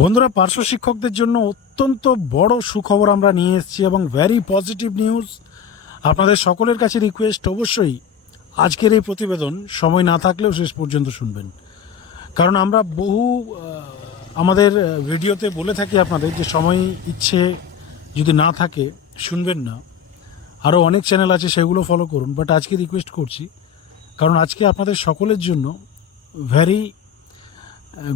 বন্ধুরা, পার্শ্ব শিক্ষকদের জন্য অত্যন্ত বড় সুখবর আমরা নিয়ে এসেছি এবং ভ্যারি পজিটিভ নিউজ আপনাদের সকলের কাছে রিকোয়েস্ট অবশ্যই আজকের এই প্রতিবেদন সময় না থাকলেও শেষ পর্যন্ত শুনবেন। কারণ আমরা বহু আমাদের ভিডিওতে বলে থাকি আপনাদের যে সময় ইচ্ছে যদি না থাকে, শুনবেন না। আরও অনেক চ্যানেল আছে, সেগুলো ফলো করুন বাট আজকে রিকোয়েস্ট করছি, কারণ আজকে আপনাদের সকলের জন্য ভ্যারি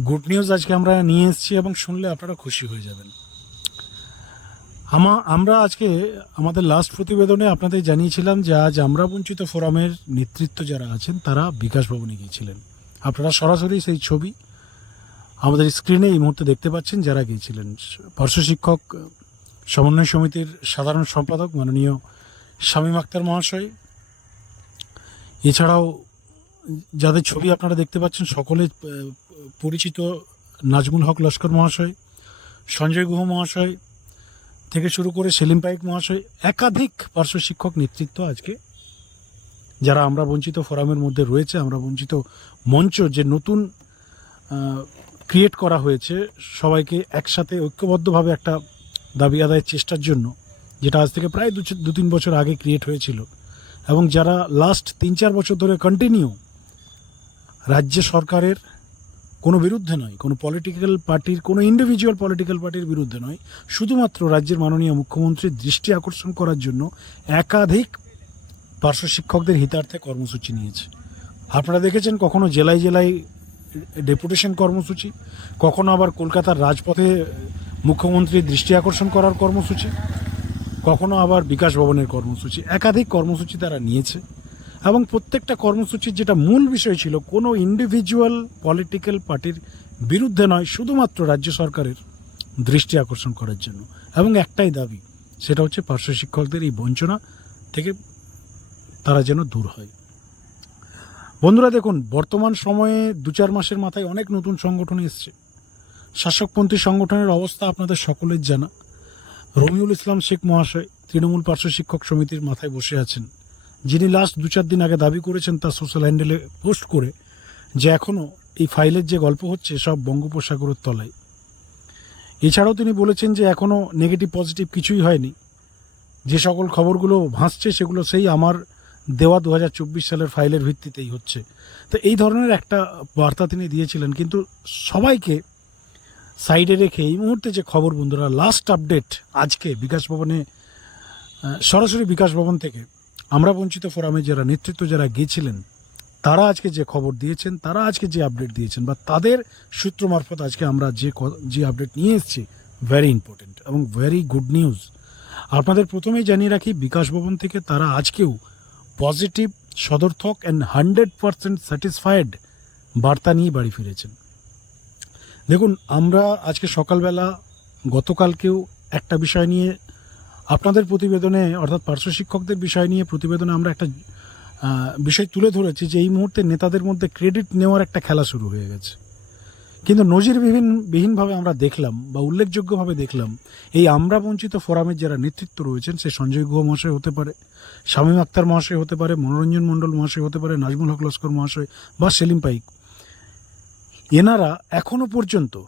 গুড নিউজ আজকে আমরা নিয়ে এসেছি এবং শুনলে আপনারা খুশি হয়ে যাবেন। আমা আমরা আজকে আমাদের লাস্ট প্রতিবেদনে আপনাদের জানিয়েছিলাম যে আজ আমরা বঞ্চিত ফোরামের নেতৃত্ব যারা আছেন, তারা বিকাশ ভবনে গিয়েছিলেন। আপনারা সরাসরি সেই ছবি আমাদের স্ক্রিনে এই মুহূর্তে দেখতে পাচ্ছেন যারা গিয়েছিলেন। পার্শ্ব শিক্ষক, সমন্বয় সমিতির সাধারণ সম্পাদক মাননীয় শামীম আক্তার মহাশয়। এছাড়াও যাদের ছবি আপনারা দেখতে পাচ্ছেন, সকলে পরিচিত নাজমুল হক লস্কর মহাশয়, সঞ্জয় গুহ মহাশয় থেকে শুরু করে সেলিম পাইক মহাশয়, একাধিক পার্শ্ব শিক্ষক নেতৃত্ব আজকে। যারা আমরা বঞ্চিত ফোরামের মধ্যে রয়েছে, আমরা বঞ্চিত মঞ্চ যে নতুন ক্রিয়েট করা হয়েছে, সবাইকে একসাথে ঐক্যবদ্ধভাবে একটা দাবি আদায়ের চেষ্টার জন্য, যেটা আজ থেকে প্রায় দু তিন বছর আগে ক্রিয়েট হয়েছিল। এবং যারা লাস্ট তিন চার বছর ধরে কন্টিনিউ রাজ্য সরকারের কোনো বিরুদ্ধে নয়, কোনো পলিটিক্যাল পার্টির কোনো ইন্ডিভিজুয়াল পলিটিক্যাল পার্টির বিরুদ্ধে নয়। শুধুমাত্র রাজ্যের মাননীয় মুখ্যমন্ত্রীর দৃষ্টি আকর্ষণ করার জন্য একাধিক পার্শ্ব শিক্ষকদের হিতার্থে কর্মসূচি নিয়েছে। আপনারা দেখেছেন কখনো জেলায় জেলায় ডেপুটেশন কর্মসূচি, কখনো আবার কলকাতার রাজপথে মুখ্যমন্ত্রীর দৃষ্টি আকর্ষণ করার কর্মসূচি, কখনো আবার বিকাশ ভবনের কর্মসূচি। একাধিক কর্মসূচি তারা নিয়েছে। এবং প্রত্যেকটা কর্মসূচির যেটা মূল বিষয় ছিল, কোনো ইন্ডিভিজুয়াল পলিটিক্যাল পার্টির বিরুদ্ধে নয়, শুধুমাত্র রাজ্য সরকারের দৃষ্টি আকর্ষণ করার জন্য। এবং একটাই দাবি, সেটা হচ্ছে পার্শ্ব শিক্ষকদের এই বঞ্চনা থেকে তারা যেন দূর হয়। বন্ধুরা, দেখুন, বর্তমান সময়ে দু চার মাসের মাথায় অনেক নতুন সংগঠন এসছে। শাসকপন্থী সংগঠনের অবস্থা আপনাদের সকলের জানা। রমিউল ইসলাম শেখ মহাশয়, তৃণমূল পার্শ্ব শিক্ষক সমিতির মাথায় বসে আছেন। যিনি লাস্ট দু চার দিন আগে দাবি করেছেন তার সোশ্যাল হ্যান্ডেলে পোস্ট করে যে এখনও এই ফাইলের যে গল্প হচ্ছে সব বঙ্গোপসাগরের তলায়। এছাড়াও তিনি বলেছেন যে এখনও নেগেটিভ পজিটিভ কিছুই হয়নি। যে সকল খবরগুলো ভাসছে সেগুলো সেই আমার দেওয়া দু হাজার চব্বিশ সালের ফাইলের ভিত্তিতেই হচ্ছে। তো এই ধরনের একটা বার্তা তিনি দিয়েছিলেন, কিন্তু সবাইকে সাইডে রেখে এই মুহূর্তে যে খবর বন্ধুরা লাস্ট আপডেট আজকে বিকাশ ভবনে সরাসরি বিকাশ ভবন থেকে আমরা বঞ্চিত ফোরামে যারা নেতৃত্ব, যারা গিয়েছিলেন তারা আজকে যে খবর দিয়েছেন, তারা আজকে যে আপডেট দিয়েছেন বা তাদের সূত্র মারফত আজকে আমরা যে যে আপডেট নিয়ে এসেছি ভেরি ইম্পর্টেন্ট এবং ভেরি গুড নিউজ আপনাদের প্রথমেই জানিয়ে রাখি, বিকাশ ভবন থেকে তারা আজকেও পজিটিভ সদর্থক অ্যান্ড হান্ড্রেড পারসেন্ট স্যাটিসফাইড বার্তা নিয়ে বাড়ি ফিরেছেন। দেখুন, আমরা আজকে সকালবেলা গতকালকেও একটা বিষয় নিয়ে আপনাদের প্রতিবেদনে, অর্থাৎ পার্শ্ব শিক্ষকদের বিষয় নিয়ে প্রতিবেদনে আমরা একটা বিষয় তুলে ধরেছি যে এই মুহূর্তে নেতাদের মধ্যে ক্রেডিট নেওয়ার একটা খেলা শুরু হয়ে গেছে। কিন্তু নজির নজিরবিহীন বিহীনভাবে আমরা দেখলাম বা উল্লেখযোগ্যভাবে দেখলাম, এই আমরা বঞ্চিত ফোরামের যারা নেতৃত্ব রয়েছেন, সে সঞ্জয় গুহ মহাশয় হতে পারে, শামীম আক্তার মহাশয় হতে পারে, মনোরঞ্জন মণ্ডল মহাশয় হতে পারে, নাজমুল হক লস্কর মহাশয় বা সেলিম পাইক। এনারা এখনও পর্যন্ত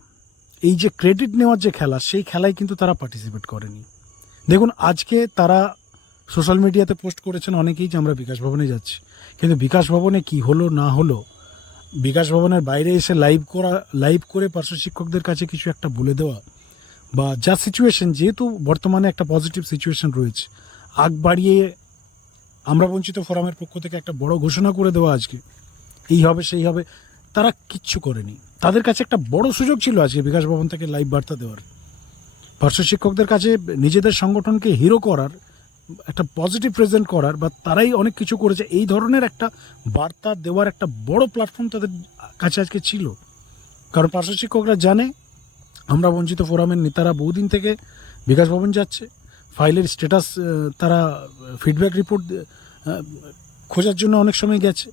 এই যে ক্রেডিট নেওয়ার যে খেলা, সেই খেলায় কিন্তু তারা পার্টিসিপেট করেনি। দেখুন, আজকে তারা সোশ্যাল মিডিয়াতে পোস্ট করেছেন অনেকেই যে আমরা বিকাশ ভবনে যাচ্ছি। কিন্তু বিকাশ ভবনে কি হলো, না হলো, বিকাশ ভবনের বাইরে এসে লাইভ করা লাইভ করে পার্শ্ব শিক্ষকদের কাছে কিছু একটা বলে দেওয়া বা যা সিচুয়েশন যেহেতু বর্তমানে একটা পজিটিভ সিচুয়েশন রয়েছে, আগ বাড়িয়ে আমরা বঞ্চিত ফোরামের পক্ষ থেকে একটা বড় ঘোষণা করে দেওয়া আজকে। এই হবে, সেই হবে, তারা কিচ্ছু করেনি। তাদের কাছে একটা বড় সুযোগ ছিল আজকে বিকাশ ভবন থেকে লাইভ বার্তা দেওয়ার। পার্শ্ব শিক্ষকদের কাছে নিজেদের সংগঠনকে হিরো করার, একটা পজিটিভ প্রেজেন্ট করার বা তারাই অনেক কিছু করেছে, এই ধরনের একটা বার্তা দেওয়ার একটা বড় প্ল্যাটফর্ম তাদের কাছে আজকে ছিল। কারণ পার্শ্ব শিক্ষকরা জানে, আমরা বঞ্চিত ফোরামের নেতারা বহুদিন থেকে বিকাশ ভবন যাচ্ছে, ফাইলের স্ট্যাটাস তারা ফিডব্যাক রিপোর্ট খোঁজার জন্য অনেক সময় গেছে।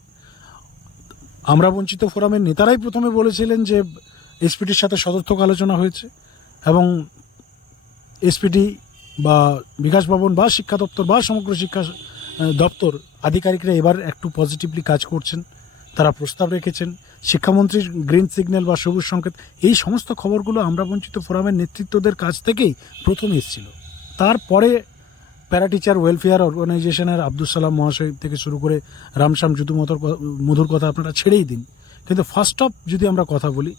আমরা বঞ্চিত ফোরামের নেতারাই প্রথমে বলেছিলেন যে এসপিটির সাথে সদর্থক আলোচনা হয়েছে এবং এসপিটি বা বিকাশ ভবন বা শিক্ষা দপ্তর বা সমগ্র শিক্ষা দপ্তর আধিকারিকরা এবার একটু পজিটিভলি কাজ করছেন। তারা প্রস্তাব রেখেছেন। শিক্ষামন্ত্রীর গ্রিন সিগন্যাল বা সবুজ সংকেত, এই সমস্ত খবরগুলো আমরা বঞ্চিত ফোরামের নেতৃত্বদের কাছ থেকেই প্রথম এসেছিল। তারপরে প্যারা টিচার ওয়েলফেয়ার অর্গানাইজেশনের আব্দুল সালাম মহাশয় থেকে শুরু করে রামশ্যাম যদু মতর মধুর কথা আপনারা ছেড়েই দিন। কিন্তু ফার্স্ট অফ যদি আমরা কথা বলি,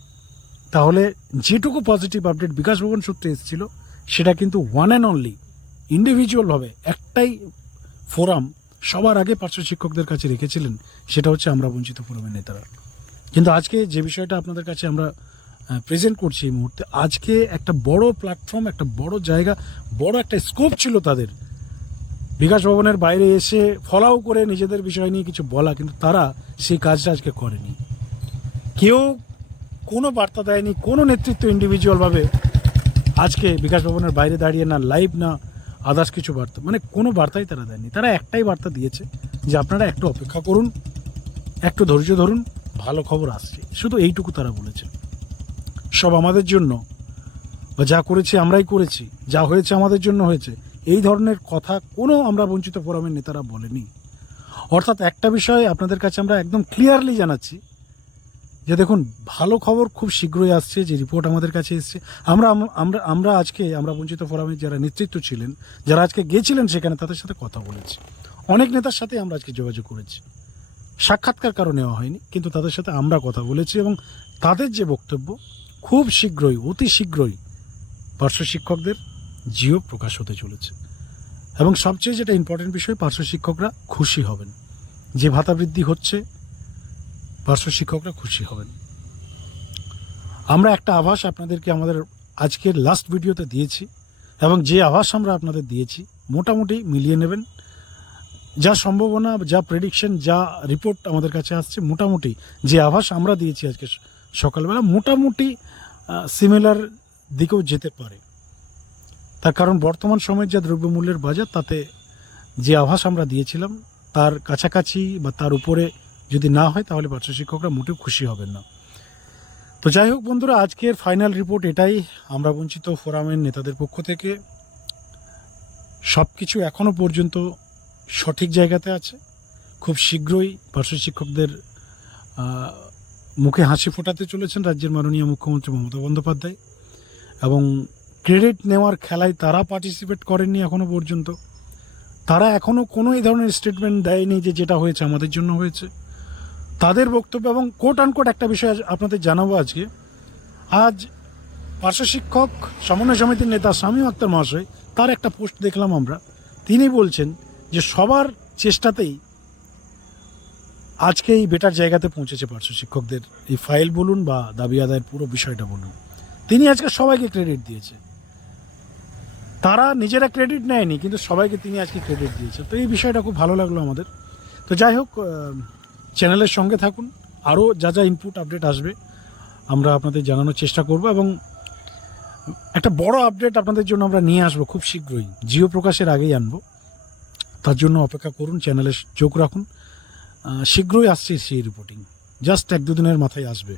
তাহলে যেটুকু পজিটিভ আপডেট বিকাশ ভবন সূত্রে এসেছিল সেটা কিন্তু ওয়ান অ্যান্ড অনলি ইন্ডিভিজুয়ালভাবে একটাই ফোরাম সবার আগে পার্শ্ব শিক্ষকদের কাছে রেখেছিলেন, সেটা হচ্ছে আমরা বঞ্চিত ফোরামের নেতারা। কিন্তু আজকে যে বিষয়টা আপনাদের কাছে আমরা প্রেজেন্ট করছি এই মুহূর্তে, আজকে একটা বড় প্ল্যাটফর্ম একটা বড় জায়গা, বড় একটা স্কোপ ছিল তাদের। বিকাশ ভবনের বাইরে এসে ফলাও করে নিজেদের বিষয় নিয়ে কিছু বলা, কিন্তু তারা সেই কাজটা আজকে করেনি। কেউ কোনো বার্তা দেয়নি, কোনো নেতৃত্ব ইন্ডিভিজুয়ালভাবে আজকে বিকাশ ভবনের বাইরে দাঁড়িয়ে না লাইভ না আদার্স কিছু বার্তা মানে কোনো বার্তাই তারা দেয়নি। তারা একটাই বার্তা দিয়েছে যে আপনারা একটু অপেক্ষা করুন, একটু ধৈর্য ধরুন, ভালো খবর আসছে। শুধু এইটুকু তারা বলেছে। সব আমাদের জন্য, বা যা করেছি আমরাই করেছি, যা হয়েছে আমাদের জন্য হয়েছে, এই ধরনের কথা কোনো আমরা বঞ্চিত ফোরামের নেতারা বলেনি। অর্থাৎ একটা বিষয় আপনাদের কাছে আমরা একদম ক্লিয়ারলি জানাচ্ছি যে দেখুন, ভালো খবর খুব শীঘ্রই আসছে, যে রিপোর্ট আমাদের কাছে এসছে। আমরা আমরা আমরা আজকে, আমরা বঞ্চিত ফোরামের যারা নেতৃত্ব ছিলেন, যারা আজকে গেছিলেন সেখানে, তাদের সাথে কথা বলেছি। অনেক নেতার সাথে আমরা আজকে যোগাযোগ করেছি। সাক্ষাৎকার কারও নেওয়া হয়নি, কিন্তু তাদের সাথে আমরা কথা বলেছি এবং তাদের যে বক্তব্য, খুব শীঘ্রই, অতি শীঘ্রই পার্শ্ব শিক্ষকদের জিও প্রকাশ হতে চলেছে। এবং সবচেয়ে যেটা ইম্পর্টেন্ট বিষয়, পার্শ্ব শিক্ষকরা খুশি হবেন। যে ভাতা বৃদ্ধি হচ্ছে পার্শ্ব শিক্ষকরা খুশি হবেন। আমরা একটা আভাস আপনাদেরকে আমাদের আজকের লাস্ট ভিডিওতে দিয়েছি এবং যে আভাস আমরা আপনাদের দিয়েছি, মোটামুটি মিলিয়ে নেবেন। যা সম্ভাবনা, যা প্রেডিকশন যা রিপোর্ট আমাদের কাছে আসছে, মোটামুটি যে আভাস আমরা দিয়েছি আজকে সকালবেলা, মোটামুটি সিমিলার দিকেও যেতে পারে। তার কারণ বর্তমান সময়ের যা দ্রব্যমূল্যের বাজার, তাতে যে আভাস আমরা দিয়েছিলাম, তার কাছাকাছি বা তার উপরে যদি না হয়, তাহলে পার্শ্ব শিক্ষকরা মোটেও খুশি হবেন না। তো যাই হোক বন্ধুরা, আজকের ফাইনাল রিপোর্ট এটাই। আমরা বঞ্চিত ফোরামের নেতাদের পক্ষ থেকে। সব কিছু এখনও পর্যন্ত সঠিক জায়গাতে আছে। খুব শীঘ্রই পার্শ্ব শিক্ষকদের মুখে হাসি ফোটাতে চলেছেন রাজ্যের মাননীয় মুখ্যমন্ত্রী মমতা বন্দ্যোপাধ্যায়। এবং ক্রেডিট নেওয়ার খেলায় তারা পার্টিসিপেট করেননি এখনও পর্যন্ত। তারা এখনও কোনো এই ধরনের স্টেটমেন্ট দেয়নি যে যেটা হয়েছে, আমাদের জন্য হয়েছে। তাদের বক্তব্য এবং কোট আনকোট একটা বিষয় আপনাদের জানাব আজকে। আজ পার্শ্ব শিক্ষক সমন্বয় সমিতির নেতা স্বামী আক্তার মহাশয়, তার একটা পোস্ট দেখলাম আমরা। তিনি বলছেন যে সবার চেষ্টাতেই আজকে এই বেটার জায়গাতে পৌঁছেছে পার্শ্ব শিক্ষকদের। এই ফাইল বলুন বা দাবি আদায়ের পুরো বিষয়টা বলুন। তিনি আজকে সবাইকে ক্রেডিট দিয়েছে। তারা নিজেরা ক্রেডিট নেয়নি, কিন্তু সবাইকে তিনি আজকে ক্রেডিট দিয়েছে। তো এই বিষয়টা খুব ভালো লাগল আমাদের। তো যাই হোক চ্যানেলের সঙ্গে থাকুন। আরও যা যা ইনপুট আপডেট আসবে, আমরা আপনাদের জানানোর চেষ্টা করব এবং একটা বড় আপডেট আপনাদের জন্য আমরা নিয়ে আসব খুব শীঘ্রই। জিও প্রকাশের আগেই আনব। তার জন্য অপেক্ষা করুন, চ্যানেলে চোখ রাখুন। শীঘ্রই আসছে সেই রিপোর্টিং জাস্ট এক দুদিনের মাথায় আসবে।